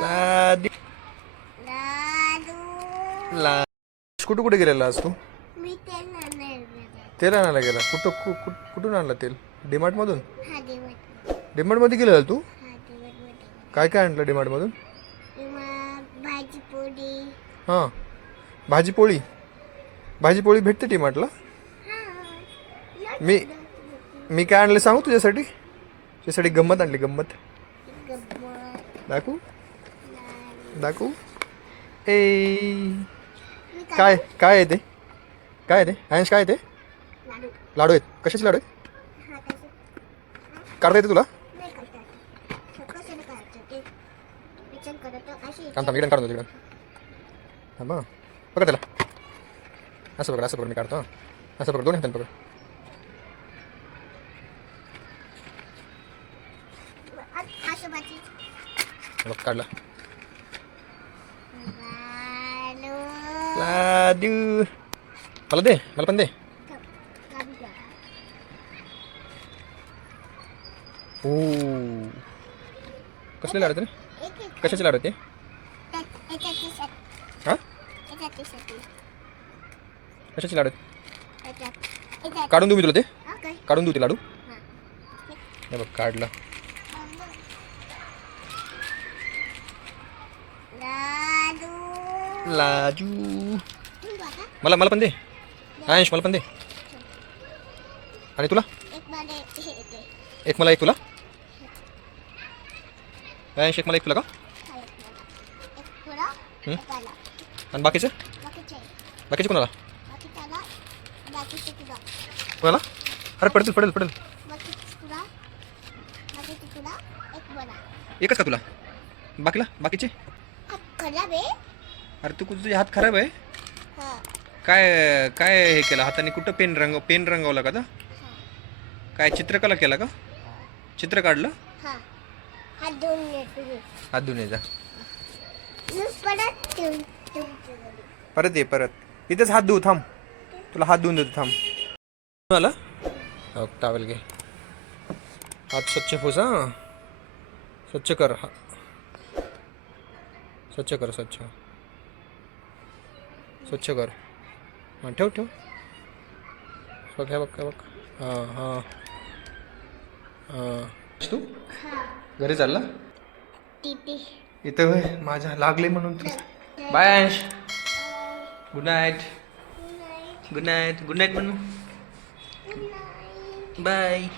लादू ला कुठं कुठे गेलेला आज तू? तेल आणायला गेला. कुठून आणला तेल? डीमार्ट मधून? डीमार्ट मध्ये गेलेला तू? काय काय आणलं डीमार्ट मधून? हां, भाजी पोळी भेटते डीमार्टला. मी मी काय आणलं सांगू तुझ्यासाठी? तुझ्यासाठी गंमत आणली. गंमत दाखवू दाखवू. ए काय काय आहे ते? काय आहे ते आयंश? काय आहे ते? लाडू आहेत. कशाचे लाडू आहेत? काढता येते तुला? थांब इकडे काढून तिकडं. थांब हां, बघा त्याला. असं पकड, असं पकड. मी काढतो. असं पकड, दोन हाताने पकड. बघ काढला. लाडू मला दे, मला पण दे. ओ कसले लाडू ते? कशाचे लाडू ते? हां, कशाचे लाडू? काढून देऊ मी तुला ते? काढून देऊ ते लाडू? हे बघ काढलं. लाजू मला मला पण दे. आयंश मला पण दे. आणि तुला एक, मला एक तुला. आयंश एक मला एक तुला का? आणि बाकीचे बाकीचे कोणाला? कोणाला? अरे पडेल पडेल पडेल. एकच का तुला? बाकीला बाकीचे? अरे तू तुझे हात खराब आहे. काय काय हे केलं हाताने? कुठं पेन रंगवला का? काय चित्रकला केला का? चित्र काढलं? हात धुवून ये जा. परत ये परत. इथेच हात धुवू. थांब, तुला हात धुवून देतो. थांब. आला टावेल घे. हात स्वच्छ पुस. हां, स्वच्छ कर. स्वच्छ कर. स्वच्छ कर. हां ठेव ठेव. बघ हे बघ हे बघ. हां हां हां. तू घरी चालला? इथं होय. माझ्या लागले म्हणून तुझं. बाय अंश. Good night. Good night. Good night म्हणून. बाय.